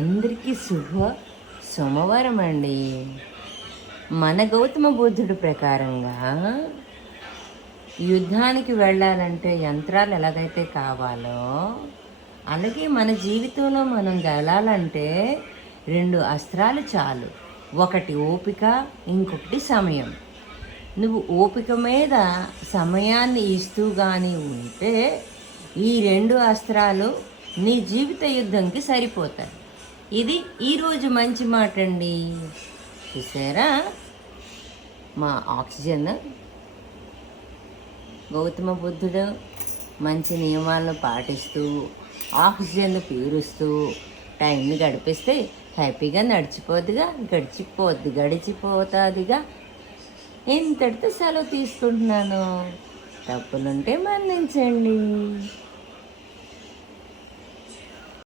అందరికీ సోమవారం అండి. మన గౌతమ బుద్ధుడు ప్రకారంగా యుద్ధానికి వెళ్ళాలంటే యంత్రాలు ఎలాగైతే కావాలో, అలాగే మన జీవితంలో మనం గెలాలంటే 2 అస్త్రాలు చాలు. ఒకటి ఓపిక, ఇంకొకటి సమయం. నువ్వు ఓపిక మీద సమయాన్ని ఇస్తూ కానీ ఉంటే ఈ 2 అస్త్రాలు నీ జీవిత యుద్ధంకి సరిపోతాయి. ఇది ఈరోజు మంచి మాట అండి. చూసారా, మా ఆక్సిజన్ గౌతమ బుద్ధుడు మంచి నియమాలను పాటిస్తూ ఆక్సిజన్ పీలుస్తూ టైంని గడిపిస్తే హ్యాపీగా గడిచిపోతుందిగా. ఇంతటితో సెలవు తీసుకుంటున్నాను. తప్పులుంటే మన్నించండి.